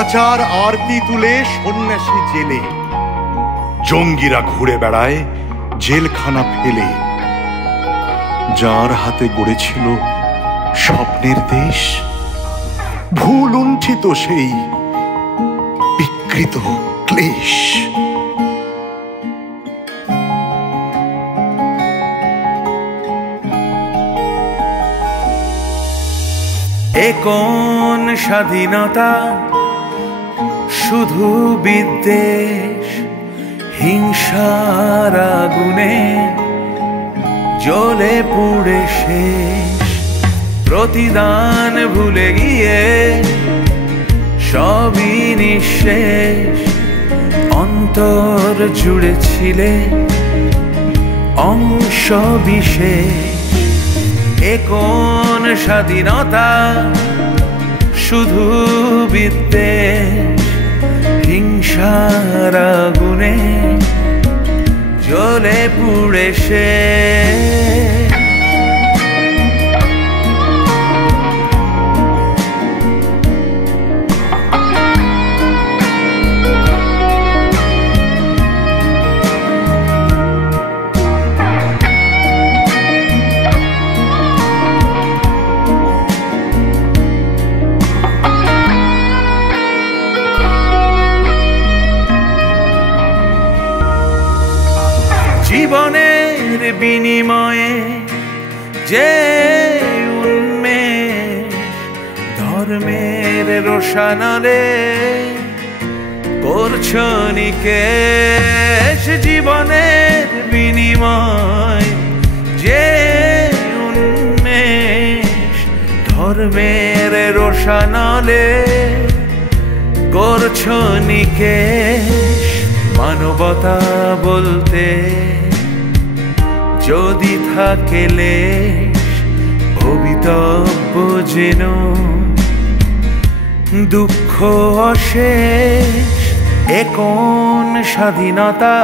বাঁচার আরতি তুলে সন্ন্যাসী জেলে, জঙ্গিরা ঘুরে বেড়ায় জেলখানা ফেলে। যার হাতে গড়েছিল স্বপ্নের দেশ, ভুল লুণ্ঠিত সেই বিকৃত ক্লেশ। এ কোন স্বাধীনতা, শুধু বিদ্বেষ, হিংসার আগুনে জ্বলে পুড়ে শেষ। প্রতিদান ভুলে গিয়ে সবই নিঃশেষ, অন্তর জুড়ে ছিলে অংশ বিশেষ। এ কোন স্বাধীনতা, শুধু বিদ্বেষ, হিংসার আগুনে জ্বলে পুড়ে শেষ। জীবনের বিনিময়ে যে উন্মেষ, ধর্মের রোশানলে করছো নিকেশ। জীবনের বিনিময় যে উন্মেষ, ধর্মের রোশানলে করছো নিকেশ। মানবতা বলতে যদি থাকে লেশ, ভবিতব্য যেন দুঃখ অশেষ। এ কোন স্বাধীনতা,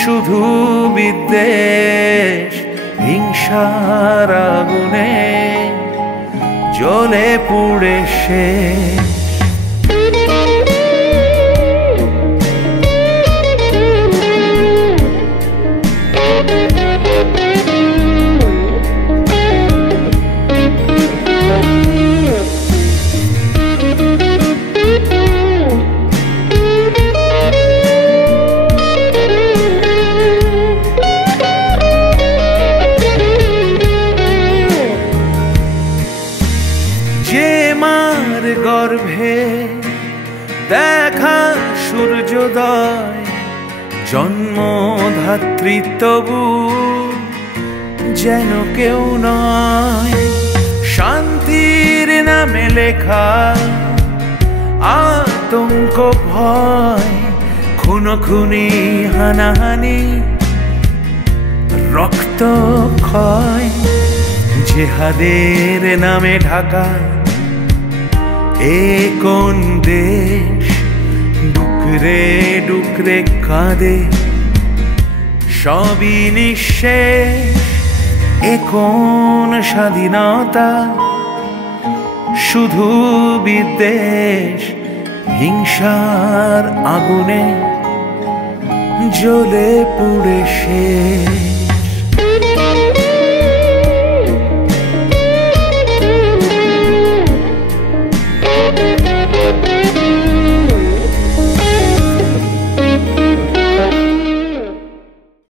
শুধু বিদ্বেষ, হিংসার আগুনে জ্বলে পুড়ে শেষ। যে মার গর্ভে দেখা সূর্যোদয়, জন্মধাত্রী তবু যেন কেউ নয়। শান্তির নামে লেখা আতঙ্ক ভয়, খুনোখুনি হানাহানি রক্ত ক্ষয়। জেহাদের নামে ঢাকা এ কোন দেশ, ডুকরে ডুকরে কাঁদে সবই নিঃশেষ। এ কোন স্বাধীনতা, শুধু বিদ্বেষ, হিংসার আগুনে জ্বলে পুড়ে শেষ।